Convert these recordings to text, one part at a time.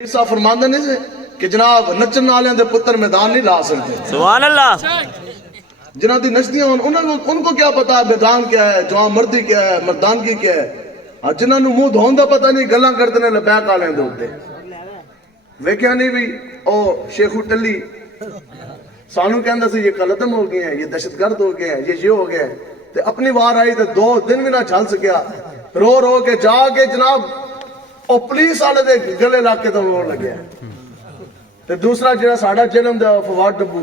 عیسیٰ فرماندے نہیں سے کہ جناب نچن والے دے پتر میدان نہیں لا سکتے. سبحان اللہ. جنہاں دی نچدیاں ان کو کیا پتا میدان کیا ہے, جوان مردی کیا ہے, مردانگی کیا ہے. جنہاں نو منہ دھون دا پتہ نہیں گلاں کردے نے لبیک والے دے اوتے. ویکھیا نہیں بھی او شیخو ٹلی سانو کہندا سی یہ ختم ہو گئے ہیں, یہ دہشت گرد ہو گئے ہیں, یہ ہو گئے ہیں. تے اپنی وار آئی تے 2 دن بھی نہ چھل سکیا, رو رو کے جا کے جناب او پولیس والے دے گلے لا کے تو رو لگیا. تے دوسرا جڑا ساڈا جنم دا فواد ڈبو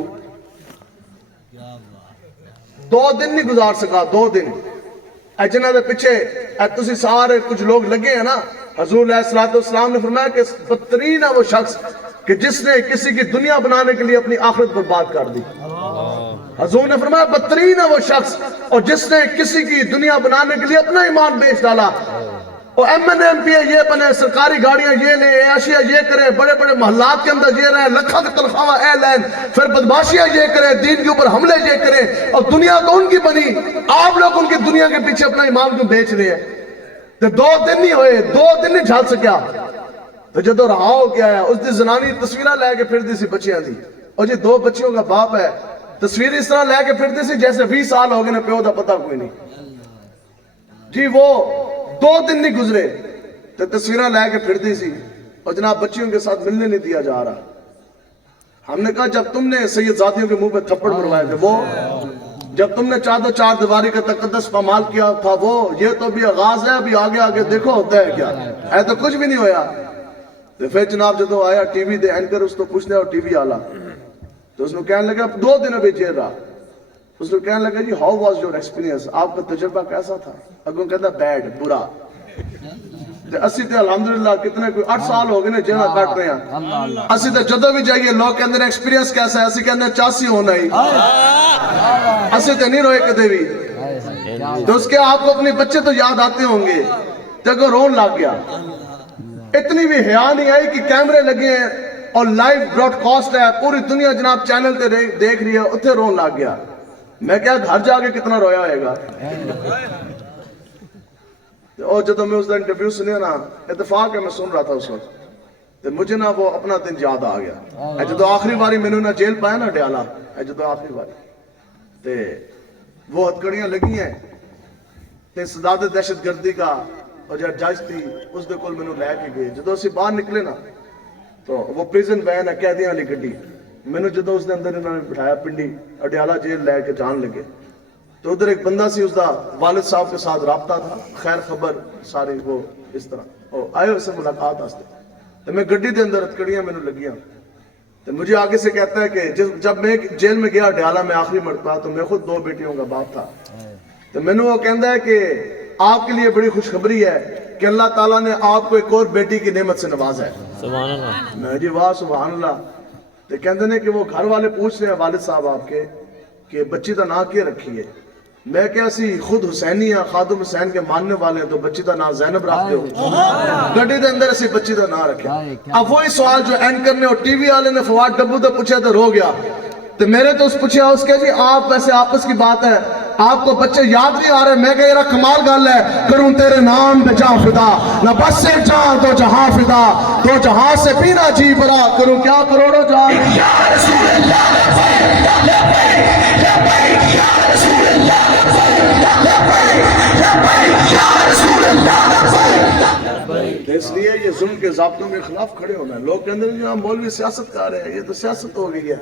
2 دن نہیں گزار سکا, 2 دن. اے جنہاں دے پیچھے اے تسی سارے کچھ لوگ لگے ہیں نا, حضور علیہ السلام نے فرمایا کہ بدترین ہے وہ شخص کہ جس نے کسی کی دنیا بنانے کے لیے اپنی آخرت برباد کر دی. حضور نے فرمایا بدترین ہے وہ شخص اور جس نے کسی کی دنیا بنانے کے لیے اپنا ایمان بیچ ڈالا. اور ایم این ایم پی یہ بنے, سرکاری گاڑیاں یہ لیں, عیاشیاں یہ کرے, بڑے بڑے محلات کے اندر یہ رہے, لکھوں کی تنخواہ اے لین, پھر بدماشیاں یہ کرے, دین کے اوپر حملے یہ کرے, اور دنیا تو ان کی بنی, آپ لوگ ان کی دنیا کے پیچھے اپنا ایمان کیوں بیچ رہے ہیں. تو 2 دن نہیں ہوئے, 2 دن نہیں جھال سکیا. تو جدو رہا ہو گیا ہے اس دی زنانی تصویرہ لے کے پھر دی سی بچیاں دی, اور جی 2 بچیوں کا باپ ہے, تصویر اس طرح لے کے پھر دی سی جیسے 20 سال ہو گئے نا, پیو دا پتہ کوئی نہیں جی. وہ 2 دن نہیں گزرے تو تصویرہ لے کے پھر دی سی, اور جناب بچیوں کے ساتھ ملنے نہیں دیا جا رہا. ہم نے کہا جب تم نے سید زادیوں کے منہ پہ تھپڑ مروائے تھے, وہ جب تم نے چار دیواری کا تقدس پامال کیا تھا, وہ یہ تو بھی آغاز ہے, ابھی آگے آگے دیکھو ہوتا ہے کیا ہے. تو کچھ بھی نہیں ہویا. تو پھر جناب جدو آیا ٹی وی دے اینکر اس تو پوچھنے اور ٹی وی آلا, تو اس نے کہنے لگا 2 دن ابھی جیل رہا. اس نے کہنے لگا جی ہاؤ واز یور ایکسپیرینس, آپ کا تجربہ کیسا تھا؟ اگوں کہتا بیڈ, برا. اسی تے الحمدللہ کتنے کوئی 8 سال ہو گئے نے جیلہ کاٹ رہے ہیں. اسی تے جدو بھی جائیے لوگ کہندے ہیں ایکسپیرینس کیسا ہے, اسی کہندے ہیں 84 ہونا ہی. اسی تے نہیں روئے کدے بھی. تو اس کے آپ کو اپنے بچے تو یاد آتے ہوں گے, تو رون لگ گیا. اتنی بھی حیا نہیں آئی کہ کیمرے لگے ہیں اور لائیو براڈ کاسٹ ہے, پوری دنیا جناب چینل تے دیکھ رہی ہے, اتھے رون لگ گیا. میں کیا گھر جا کے کتنا رویا ہوئے گا. اور جب میں اس دا انٹرویو سنیا نا, اتفاق ہے میں سن رہا تھا اس وقت, تو مجھے نا وہ اپنا دن یاد آ گیا. جب آخری باری میں نے نا جیل پایا نا ڈیالا, جب آخری باری تے وہ ہتکڑیاں لگی ہیں تے صداد دہشت گردی کا, اور جو جج تھی اس دے کول میں نے لے کے گئے. جدو اسی باہر نکلے نا تو وہ پریزن وین ہے قیدیاں والی گڈی, میں نے جدو اس دے اندر انہوں نے بٹھایا پنڈی اڈیالہ جیل لے کے جان لگے, تو ادھر ایک بندہ سی, اس دا والد صاحب کے ساتھ رابطہ تھا, خیر خبر ساری وہ اس طرح آئے اسے ملاقات آستے. تو میں گڈی دے اندر ہتکڑیاں میں نے لگیاں, تو مجھے آگے سے کہتا ہے کہ جب میں جیل میں گیا ڈیالہ میں آخری مرتبہ, تو میں خود 2 بیٹیوں کا باپ تھا. تو میں نے وہ کہندا ہے کہ آپ کے لیے بڑی خوشخبری ہے کہ اللہ تعالیٰ نے آپ کو ایک اور بیٹی کی نعمت سے نوازا ہے. سبحان اللہ. میں جی واہ سبحان اللہ. تو کہندے نے کہ وہ گھر والے پوچھ رہے ہیں والد صاحب آپ کے کہ بچی دا نام کیا رکھی ہے. میں کیا سی خود حسینی ہیں, خادم حسین کے ماننے والے ہیں, تو بچی دا نام زینب رکھ دے ہو. گڈی دے اندر اسی بچی دا نام رکھا. اب وہی سوال جو اینکر نے اور ٹی وی والے نے فواد ڈبو تو پوچھا تو رو گیا. تو میرے تو اس پوچھا اس کے جی آپ ویسے آپس کی بات ہے, آپ کو بچے یاد نہیں آ رہے. میں کہ یہ کمال گل ہے, کروں تیرے نام پہ جاں فدا, نہ بس سے جاں تو جہاں فدا, تو جہاں سے پینا جی برا, کروں کیا کروڑوں جہاں. یا رسول اللہ لبیک لبیک یا رسول اللہ اس لیے یہ ظلم کے ضابطوں کے خلاف کھڑے ہونا ہے. لوگ کہتے ہیں جہاں مولوی سیاست کر رہے ہیں, یہ تو سیاست ہو گئی ہے.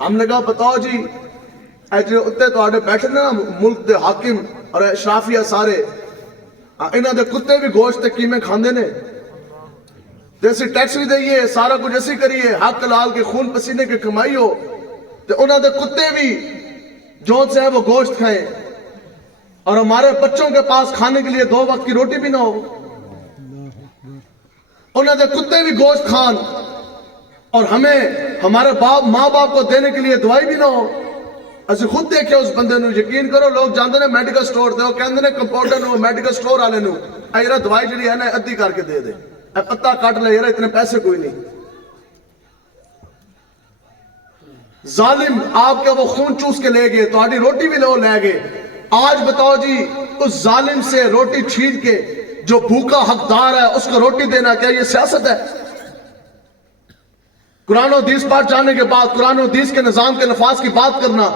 ہم نے کہا بتاؤ جی ایجے اتنے تو آڑے بیٹھے نا ملک دے حاکم اور اشرافیہ سارے, انہاں دے کتے بھی گوشت قیمے کھاندے نے, جیسے ٹیکس بھی دئیے, سارا کچھ ایسی کریے, حق لال کے خون پسینے کے کمائی ہو, تو انہاں دے کتے بھی جو سے ہے وہ گوشت کھائیں, اور ہمارے بچوں کے پاس کھانے کے لیے 2 وقت کی روٹی بھی نہ ہو. انہوں نے کتے بھی گوشت کھان, اور ہمیں ہمارے ماں باپ کو دینے کے لیے دوائی بھی نہ ہو. اسے خود دیکھے اس بندے نو, یقین کرو لوگ جاندے نے میڈیکل سٹور دے, وہ کہندے نے کمپاؤنڈر نو, میڈیکل سٹور والے نو, ایرا دوائی جڑی ہے نا ادھی کر کے دے دے, اے پتہ کاٹ لے, یار اتنے پیسے کوئی نہیں. ظالم آپ کا وہ خون چوس کے لے گئے, تو آڑی روٹی بھی لے گئے. آج بتاؤ جی اس ظالم سے روٹی چھین کے جو بھوکا حقدار ہے اس کو روٹی دینا, کیا یہ سیاست ہے؟ قرآن و حدیث پڑھ جانے کے بعد قرآن و حدیث کے نظام کے نفاذ کی بات کرنا،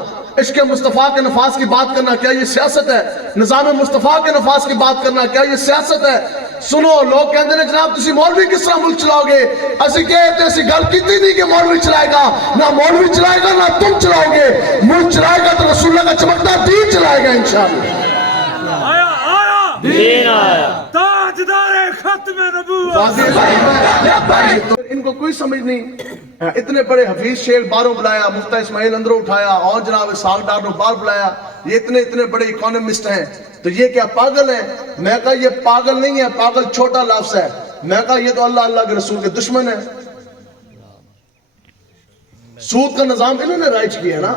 عشق مصطفیٰ کے نفاذ کی بات کرنا، کیا یہ سیاست ہے؟ نظام مصطفیٰ کے نفاذ کی بات کرنا، کیا یہ سیاست ہے؟ سنو، لوگ کہتے ہیں جناب تسی مولوی کس طرح ملک چلاؤ گے؟ ایسی کہتے ایسی گل کیتی نہیں کہ مولوی چلائے گا، نہ مولوی چلائے گا نہ تم چلاؤ گے، ملک چلائے گا تو رسول اللہ کا چمکتا دین چلائے گا انشاءاللہ۔ دین آیا، تاجدار ختم نبوت۔ تو ان کو کوئی سمجھ نہیں، اتنے بڑے حفیظ شیخ باہروں بلایا، مفتہ اسماعیل اندروں اٹھایا، اور جناب اسحاق ڈار باہر بلایا، یہ اتنے بڑے اکانومسٹ ہیں، تو یہ کیا پاگل ہیں؟ میں کہا یہ پاگل نہیں ہے، پاگل چھوٹا لفظ ہے، میں کہا یہ تو اللہ کے رسول کے دشمن ہے۔ سود کا نظام انہوں نے رائج کیا ہے نا۔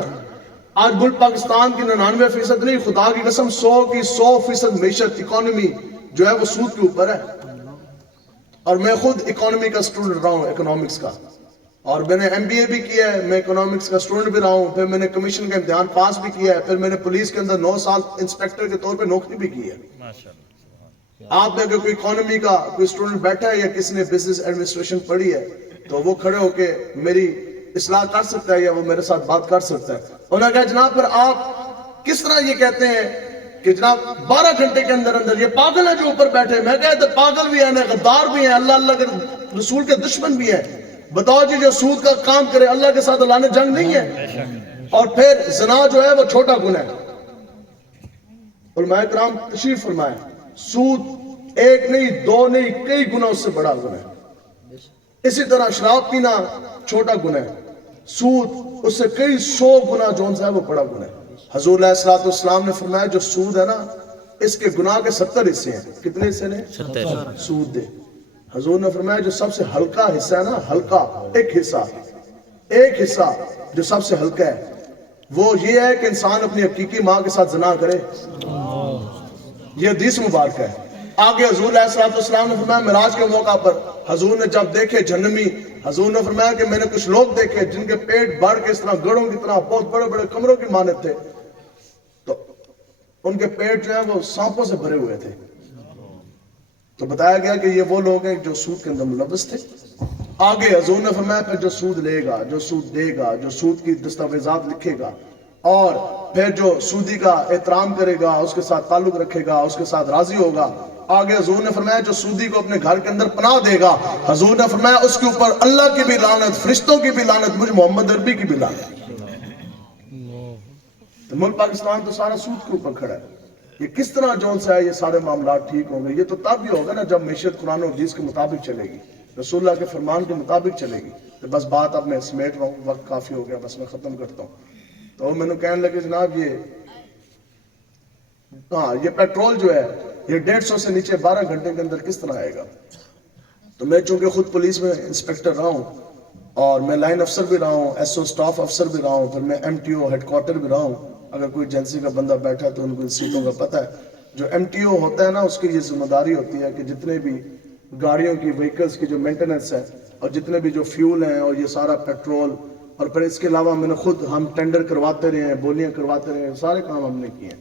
آج ملک پاکستان کی 99% نہیں، خدا کی قسم 100% معیشت اکانومی جو ہے وہ سود کے اوپر ہے۔ اور میں خود اکانومی کا سٹوڈنٹ رہا ہوں، اکنامکس کا، اور میں نے ایم بی اے بھی کیا ہے، میں اکنامکس کا سٹوڈنٹ بھی رہا ہوں، پھر میں نے کمیشن کا امتحان پاس بھی کیا ہے، پھر میں نے پولیس کے اندر 9 سال انسپیکٹر کے طور پہ نوکری بھی کی ہے۔ آپ میں اگر کوئی اکانومی کا کوئی سٹوڈنٹ بیٹھا ہے یا کسی نے بزنس ایڈمنسٹریشن پڑھی ہے تو وہ کھڑے ہو کے میری اصلاح کر سکتا ہے یا وہ میرے ساتھ بات کر سکتا ہے۔ انہوں نے کہا جناب پھر آپ کس طرح یہ کہتے ہیں کہ جناب 12 گھنٹے کے اندر یہ پاگل ہے جو اوپر بیٹھے؟ میں کہتا پاگل بھی ہیں، غدار بھی ہیں، اللہ کے رسول کے دشمن بھی ہیں۔ بتاؤ جی جو سود کا کام کرے اللہ کے ساتھ اللہ نے جنگ نہیں ہے؟ اور پھر زنا جو ہے وہ چھوٹا گناہ ہے۔ علماء کرام تشریف فرمائے، سود ایک نہیں 2 نہیں کئی گنا اس سے بڑا گناہ ہے۔ اسی طرح شراب پینا چھوٹا گناہ ہے، سود اس سے کئی 100 گنا جو ہے وہ بڑا گناہ ہے۔ حضور علیہ السلام نے فرمایا جو سود ہے نا اس کے گناہ کے 70 حصے ہیں۔ کتنے حصے نے؟ 70 سود دے۔ حضور نے فرمایا جو سب سے ہلکا حصہ ہے نا، ہلکا ایک حصہ جو سب سے ہلکا ہے وہ یہ ہے کہ انسان اپنی حقیقی ماں کے ساتھ زنا کرے۔ یہ حدیث مبارک ہے۔ آگے حضور علیہ السلام نے فرمایا معراج کے موقع پر حضور نے جب دیکھے جہنمی، حضور نے فرمایا کہ میں نے کچھ لوگ دیکھے جن کے پیٹ بڑھ کے اس طرح گڑوں کی طرح بہت بڑے بڑے کمروں کی مانند تھے، تو ان کے پیٹ جو ہے وہ سانپوں سے بھرے ہوئے تھے۔ تو بتایا گیا کہ یہ وہ لوگ ہیں جو سود کے اندر ملوث تھے۔ آگے حضور نے فرمایا پھر جو سود لے گا، جو سود دے گا، جو سود کی دستاویزات لکھے گا، اور پھر جو سودی کا احترام کرے گا، اس کے ساتھ تعلق رکھے گا، اس کے ساتھ راضی ہوگا، آگے حضور نے فرمایا جو سودی کو اپنے گھر کے اندر پناہ دے گا، حضور نے فرمایا اس کے اوپر اللہ کی بھی لعنت، فرشتوں کی بھی لعنت، مجھ محمد عربی کی بھی لعنت۔ تو ملک پاکستان تو سارا سود کے اوپر کھڑا ہے۔ یہ کس طرح جون سے ہے یہ سارے معاملات ٹھیک ہوں گے؟ یہ تو تب ہی ہوگا نا جب معیشت قرآن و حدیث کے مطابق چلے گی، رسول اللہ کے فرمان کے مطابق چلے گی۔ تو بس بات اب میں سمیٹ رہا ہوں، وقت کافی ہو گیا، بس میں ختم کرتا ہوں۔ تو میں نے کہنے لگے جناب یہ پیٹرول جو ہے یہ 150 سے نیچے 12 گھنٹے کے اندر کس طرح آئے گا؟ تو میں چونکہ خود پولیس میں انسپیکٹر رہا ہوں اور میں لائن افسر بھی رہا ہوں، ایس او سٹاف افسر بھی رہا ہوں، پھر میں M T O headquarter بھی رہا ہوں۔ اگر کوئی ایجنسی کا بندہ بیٹھا تو ان کو سیٹوں کا پتہ ہے۔ جو ایم ٹی او ہوتا ہے نا اس کی یہ ذمہ داری ہوتی ہے کہ جتنے بھی گاڑیوں کی وہیکلز کی جو مینٹیننس ہے اور جتنے بھی جو فیول ہیں اور یہ سارا پیٹرول، اور پھر اس کے علاوہ میں نے خود ہم ٹینڈر کرواتے رہے ہیں، بولیاں کرواتے رہے ہیں، سارے کام ہم نے کیے ہیں۔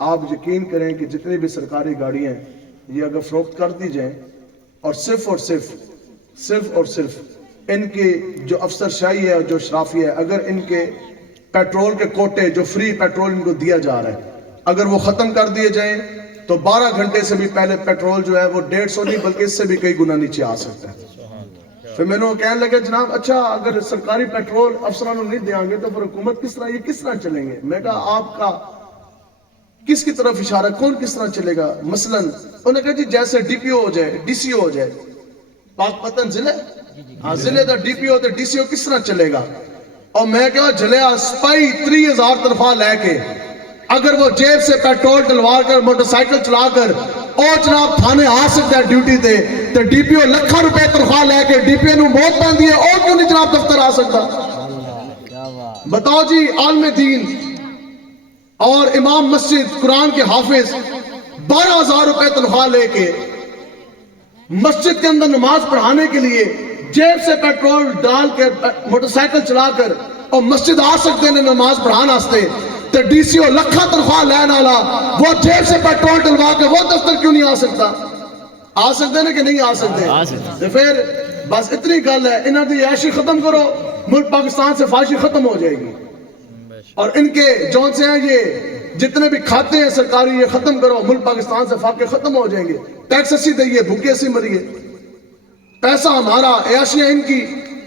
آپ یقین کریں کہ جتنی بھی سرکاری گاڑیاں ہیں یہ اگر فروخت کر دی جائیں اور صرف ان کی جو افسر شاہی ہے اور جو شرافی ہے، اگر ان کے پیٹرول کے کوٹے جو فری پیٹرول ان کو دیا جا رہا ہے اگر وہ ختم کر دیے جائیں تو 12 گھنٹے سے بھی پہلے پیٹرول جو ہے وہ 150 نہیں بلکہ اس سے بھی کئی گنا نیچے آ سکتا ہے۔ پھر میں نے کہنے لگا جناب اچھا اگر سرکاری پیٹرول افسرانوں نہیں دیں گے تو پھر حکومت یہ کس طرح چلیں گے؟ میں کہا آپ کا کس کی طرف اشارہ، کون کس طرح چلے گا؟ مثلا انہوں نے کہا جی جیسے ڈی پی او ہو جائے، ڈی سی او ہو جائے، پاک پتن ضلع ضلع دا ڈی پی او تے ڈی سی او کس طرح چلے گا؟ اور میں کہا جلیا سپائی 30,000 تنخواہ لے کے اگر وہ جیب سے پیٹرول ڈلوا کر موٹر سائیکل چلا کر اور جناب تھانے آ سکتا ہے ڈیوٹی تے تو ڈی پی او لکھاں روپے تنخواہ لے کے ڈی پی او نو موت پہن دی ہے اور کیوں نہیں جناب دفتر آ سکتا؟ بتاؤ جی عالم دین اور امام مسجد قرآن کے حافظ 12,000 روپے تنخواہ لے کے مسجد کے اندر نماز پڑھانے کے لیے جیب سے پیٹرول ڈال کے موٹر سائیکل چلا کر اور مسجد آ سکتے ہیں نماز پڑھانا ہستے تو ڈی سی او لکھا تنخواہ لینا والا وہ جیب سے پیٹرول ڈلوا کے وہ دفتر کیوں نہیں آ سکتا؟ آ سکتے ہیں کہ نہیں آ سکتے؟ پھر بس اتنی گل ہے انہوں دی عیشی ختم کرو ملک پاکستان سے فاشی ختم ہو جائے گی اور ان کے جون سے ہیں یہ جتنے بھی کھاتے ہیں سرکاری یہ ختم کرو ملک پاکستان سے فاقے ختم ہو جائیں گے ٹیکس اسی دئیے بھوکے اسی مریے پیسہ ہمارا عیاشیاں ان کی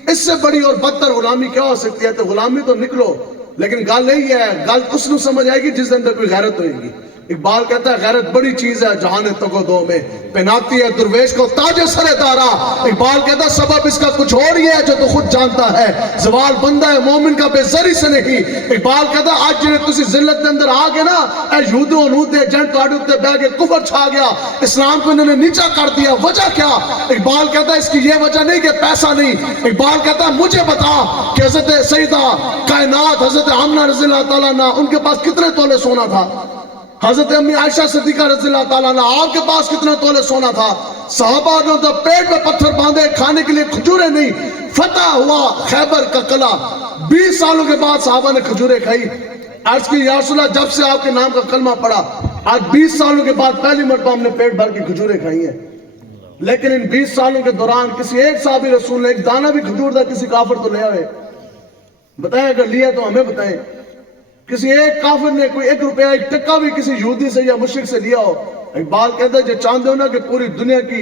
اس سے بڑی اور بدتر غلامی کیا ہو سکتی ہے تو غلامی تو نکلو لیکن گل یہی ہے گل اس کو سمجھ آئے گی جس کے اندر کوئی غیرت ہوئے گی اقبال کہتا ہے غیرت بڑی چیز ہے جہان تگ و دو میں پہناتی ہے درویش کو تاج سر دارا اقبال کہتا ہے سبب اس کا کچھ اور ہی ہے جو تو خود جانتا ہے زوال بندہ ہے مومن کا بے زری سے نہیں اقبال کہتا ہے آج جنہیں تسی ذلت کے اندر آگے نا اے یہود و انود دے جن کاڑی اتے بہ کے کفر چھا گیا اسلام کو انہوں نے نیچا کر دیا وجہ کیا اقبال کہتا ہے اس کی یہ وجہ نہیں کہ پیسہ نہیں اقبال کہتا ہے مجھے بتا کہ حضرت سیدہ کائنات حضرت آمنہ رضی اللہ تعالیٰ عنہ ان کے پاس کتنے تولے سونا تھا حضرت امی عائشہ صدیقہ رضی اللہ تعالیٰ عنہ آپ کے پاس کتنے تولے سونا تھا صحابہ نے تو پیٹ میں پتھر باندھے کھانے کے لیے کھجوریں نہیں فتح ہوا خیبر کا قلعہ 20 سالوں کے بعد صحابہ نے کھجوریں کھائی عرض کی یا رسول اللہ جب سے آپ کے نام کا کلمہ پڑا آج 20 سالوں کے بعد پہلی مرتبہ ہم نے پیٹ بھر کی کھجوریں کھائی ہیں لیکن ان 20 سالوں کے دوران کسی ایک صحابی رسول نے ایک دانہ بھی کھجور دا کسی کافر تو لے آئے بتائیں اگر لیا تو ہمیں بتائیں کسی ایک کافر نے کوئی 1 روپیہ 1 ٹکا بھی کسی یہودی سے یا مشرک سے لیا ہو اقبال کہتا ہے جو چاندے ہو نا کہ پوری دنیا کی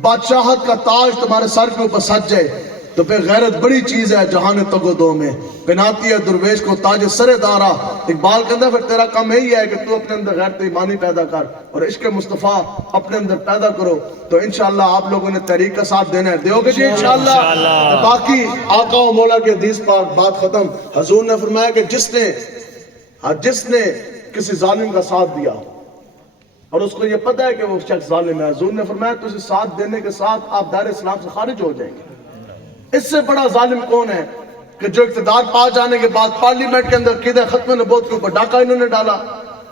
بادشاہت کا تاج تمہارے سر کے اوپر سج جائے تو پھر غیرت بڑی چیز ہے جہان تگ و دو میں پہناتی ہے درویش کو تاج سر دارا اقبال کہتا ہے پھر تیرا کام یہی ہے کہ تو اپنے اندر غیرت ایمانی پیدا کر اور عشق مصطفیٰ اپنے اندر پیدا کرو تو انشاءاللہ آپ لوگوں نے تحریک کا ساتھ دینا ہے دیو گے جی انشاءاللہ باقی آقا و مولا کے حدیث پاک بات ختم حضور نے فرمایا کہ جس نے کسی ظالم کا ساتھ دیا اور اس کو یہ پتہ ہے کہ وہ شخص ظالم ہے حضور نے فرمایا تو اسے ساتھ دینے کے ساتھ آپ دائرہ اسلام سے خارج ہو جائیں گے اس سے بڑا ظالم کون ہے کہ جو اقتدار پا جانے کے بعد پارلیمنٹ کے اندر عقیدہ ختم نبوت کے اوپر ڈاکہ انہوں نے ڈالا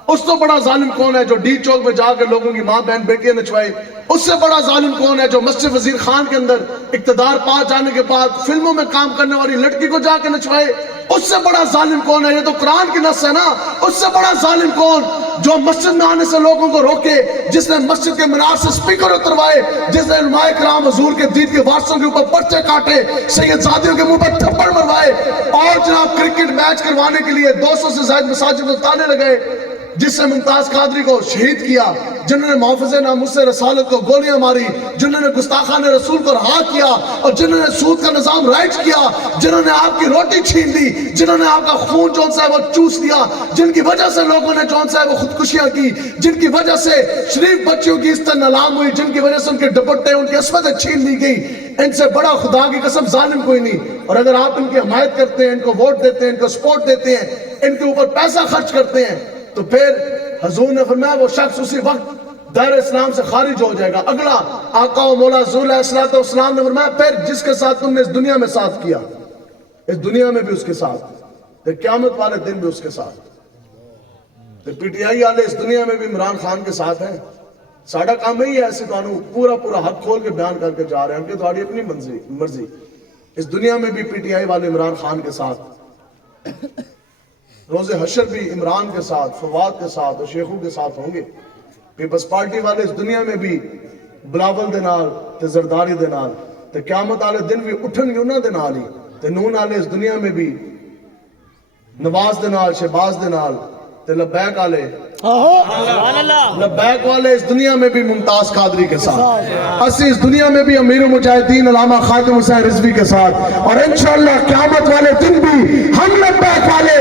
اس سے بڑا ظالم کون ہے جو ڈی چوک میں جا کے لوگوں کی ماں بہن بیٹیاں نچوائے اس سے بڑا ظالم کون ہے جو مسجد وزیر خان کے اندر اقتدار پا جانے کے بعد فلموں میں کام کرنے والی لڑکی کو جا کے نچوائے اس سے بڑا ظالم کون ہے یہ تو قرآن کی نص ہے نا اس سے بڑا ظالم کون جو مسجد میں آنے سے لوگوں کو روکے جس نے مسجد کے منار سے سپیکر اتروائے جس نے علماء کرام حضور کے دین کے وارثوں کے اوپر پرچے کاٹے سید زادیوں کے منہ پر تھپڑ مروائے اور جناب کرکٹ میچ کروانے کے لیے 200 سے زائد مساجد میں تانے لگائے جس نے ممتاز قادری کو شہید کیا جنہوں نے محافظ ناموس رسالت کو گولیاں ماری جنہوں نے گستاخان رسول کو رہا کیا اور جنہوں نے سود کا نظام رائج کیا جنہوں نے آپ کی روٹی چھین لی جنہوں نے آپ کا خون جون سا ہے وہ چوس لیا جن کی وجہ سے لوگوں نے جون سا ہے وہ خودکشیاں کی جن کی وجہ سے شریف بچیوں کی عزت نلام ہوئی جن کی وجہ سے ان کے دوپٹے ان کی عصمتیں چھین لی گئی ان سے بڑا خدا کی قسم ظالم کوئی نہیں اور اگر آپ ان کی حمایت کرتے ہیں ان کو ووٹ دیتے ہیں ان کو سپورٹ دیتے ہیں ان کے اوپر پیسہ خرچ کرتے ہیں تو پھر حضور نے فرمایا وہ شخص اسی وقت دائرہ اسلام سے خارج ہو جائے گا اگلا آقا و مولا حضور علیہ السلام نے فرمایا پھر جس کے ساتھ تم نے اس دنیا میں ساتھ کیا اس دنیا میں بھی اس کے ساتھ پھر قیامت والے دن بھی اس کے ساتھ پھر پی ٹی آئی والے اس دنیا میں بھی عمران خان کے ساتھ ہیں ساڑھا کام یہی ہے ایسے تو پورا حق کھول کے بیان کر کے جا رہے ہیں ان کی تھوڑی اپنی مرضی اس دنیا میں بھی پی ٹی آئی والے عمران خان کے ساتھ روز حشر بھی عمران کے ساتھ فواد کے ساتھ اور شیخوں کے ساتھ ہوں گے پیپلز پارٹی والے اس دنیا میں بھی بلاول دے نال تے زرداری دے نال تے قیامت والے دن بھی اٹھن گے انہاں دے نال ہی تے نون والے اس دنیا میں بھی نواز دے نال شہباز دے نال تے لبیک والے لبیک والے اس دنیا میں بھی ممتاز قادری کے ساتھ اسی اس دنیا میں بھی امیر مجاہدین علامہ خاتم حسین رضوی کے ساتھ اور انشاءاللہ قیامت والے دن بھی ہم لبیک والے